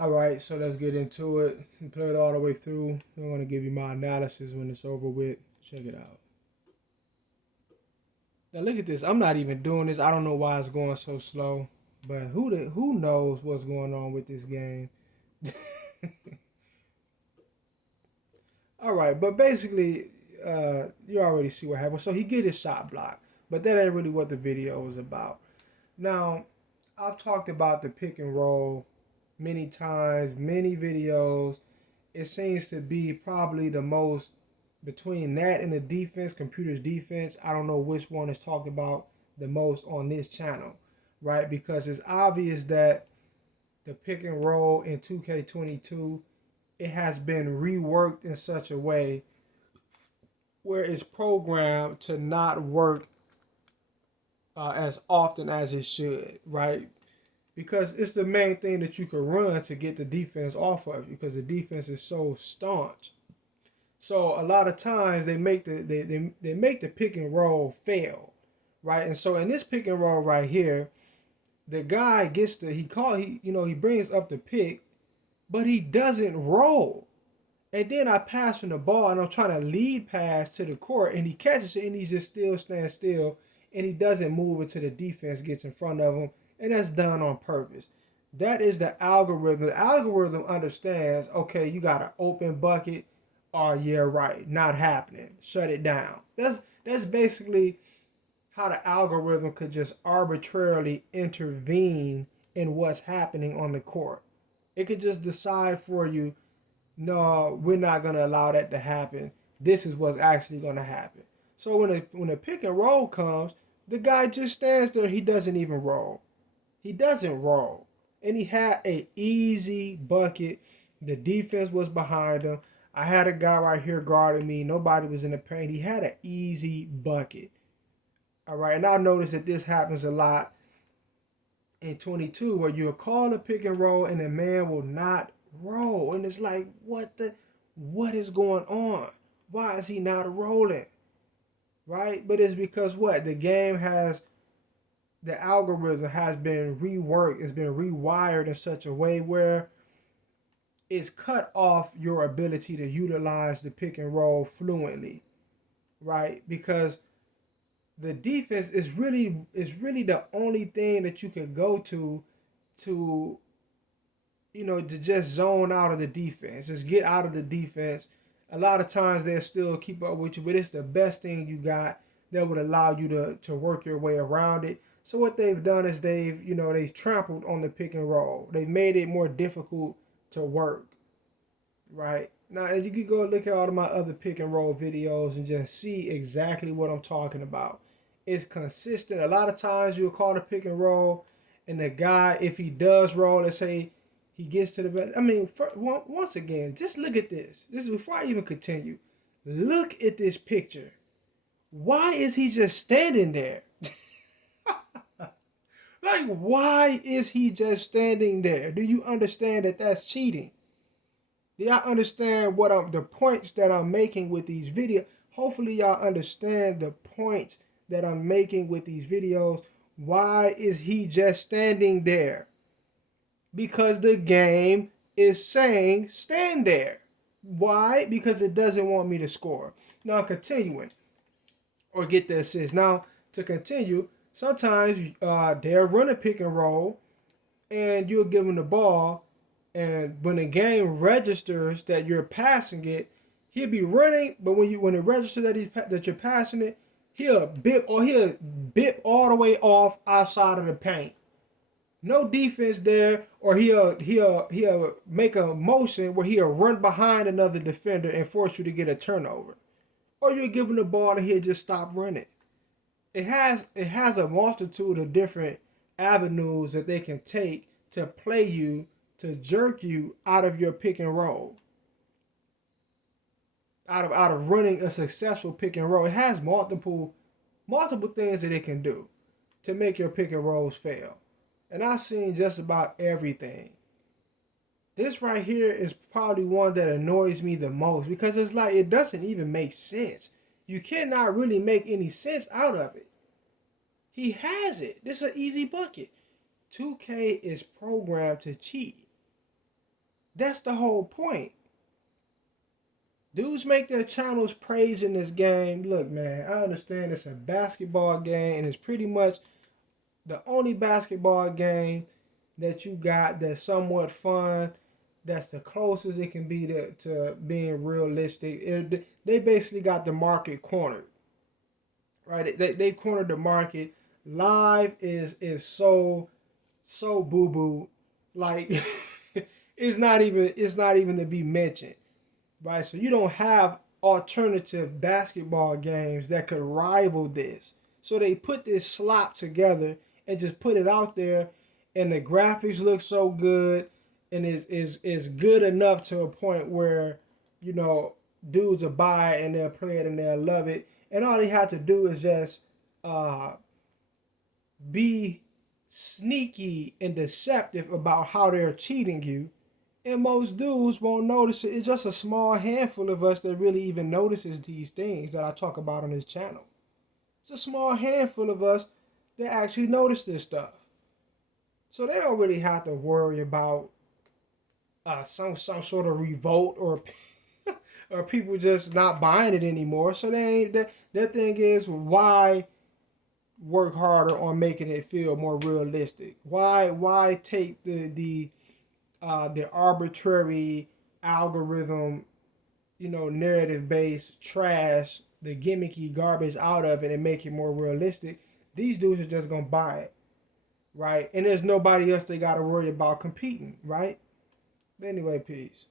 All right, so let's get into it and play it all the way through. I'm going to give you my analysis when it's over with. Check it out. Now look at this. I'm not even doing this. I don't know why it's going so slow, but who knows what's going on with this game? All right, but basically, you already see what happened. So he get his shot blocked, but that ain't really what the video was about. Now, I've talked about the pick and roll many times, many videos. It seems to be probably the most between that and the defense, computer's defense. I don't know which one is talked about the most on this channel, right? Because it's obvious that the pick and roll in 2K22, it has been reworked in such a way where it's programmed to not work as often as it should, right? Because it's the main thing that you can run to get the defense off of you because the defense is so staunch. So a lot of times they make the pick and roll fail, right? And so in this pick and roll right here, the guy gets the he brings up the pick, but he doesn't roll. And then I pass him the ball and I'm trying to lead pass to the court and he catches it and he just still stands still and he doesn't move until the defense gets in front of him, and that's done on purpose. That is the algorithm. The algorithm understands, okay, you got an open bucket. Oh yeah, right. Not happening. Shut it down. That's basically how the algorithm could just arbitrarily intervene in what's happening on the court. It could just decide for you, no, we're not gonna allow that to happen. This is what's actually gonna happen. So when a pick and roll comes, the guy just stands there. He doesn't even roll. He doesn't roll, and he had a easy bucket. The defense was behind him. I had a guy right here guarding me. Nobody was in the paint. He had an easy bucket. All right, and I noticed that this happens a lot in 22, where you'll call a pick and roll and the man will not roll, and it's like, what is going on? Why is he not rolling? Right? But it's because what the algorithm has been reworked, it's been rewired in such a way where it's cut off your ability to utilize the pick and roll fluently, right? Because the defense is really the only thing that you could go to to just zone out of the defense, just get out of the defense. A lot of times they'll still keep up with you, but it's the best thing you got that would allow you to work your way around it. So what they've done is they've trampled on the pick and roll. They've made it more difficult to work, right? Now, as you can go look at all of my other pick and roll videos and just see exactly what I'm talking about. It's consistent. A lot of times you'll call the pick and roll, and the guy, if he does roll, let's say he gets to the best. I mean, once again, just look at this. This is before I even continue. Look at this picture. Why is he just standing there? Like, why is he just standing there? Do you understand that that's cheating? Do y'all understand the points that I'm making with these videos? Hopefully y'all understand the points that I'm making with these videos. Why is he just standing there? Because the game is saying stand there. Why? Because it doesn't want me to score. Now continuing or get the assist. Now to continue, sometimes they'll run a pick and roll and you'll give them the ball, and when the game registers that you're passing it, he'll be running, but when it registers that you're passing it, he'll bip all the way off outside of the paint. No defense there, or he'll make a motion where he'll run behind another defender and force you to get a turnover. Or you're giving the ball and he'll just stop running. It has a multitude of different avenues that they can take to play you, to jerk you out of your pick and roll, out of running a successful pick and roll. It has multiple things that it can do to make your pick and rolls fail. And I've seen just about everything. This right here is probably one that annoys me the most because it's like it doesn't even make sense. You cannot really make any sense out of it. He has it. This is an easy bucket. 2K is programmed to cheat. That's the whole point. Dudes make their channels praising this game. Look, man, I understand it's a basketball game and it's pretty much the only basketball game that you got that's somewhat fun. That's the closest it can be to being realistic. They basically got the market cornered, right? They cornered the market. Live is so boo boo, like it's not even to be mentioned, right? So you don't have alternative basketball games that could rival this. So they put this slop together and just put it out there, and the graphics look so good, and is good enough to a point where you know dudes will buy it and they'll play it and they'll love it, and all they have to do is just uh, be sneaky and deceptive about how they're cheating you, and most dudes won't notice it. It's just a small handful of us that really even notices these things that I talk about on this channel. It's a small handful of us that actually notice this stuff. So they don't really have to worry about some sort of revolt or or people just not buying it anymore. So they ain't that thing is why work harder on making it feel more realistic? Why take the arbitrary algorithm, narrative based trash, the gimmicky garbage out of it and make it more realistic? These dudes are just gonna buy it, right? And there's nobody else they gotta worry about competing, right? But anyway, peace.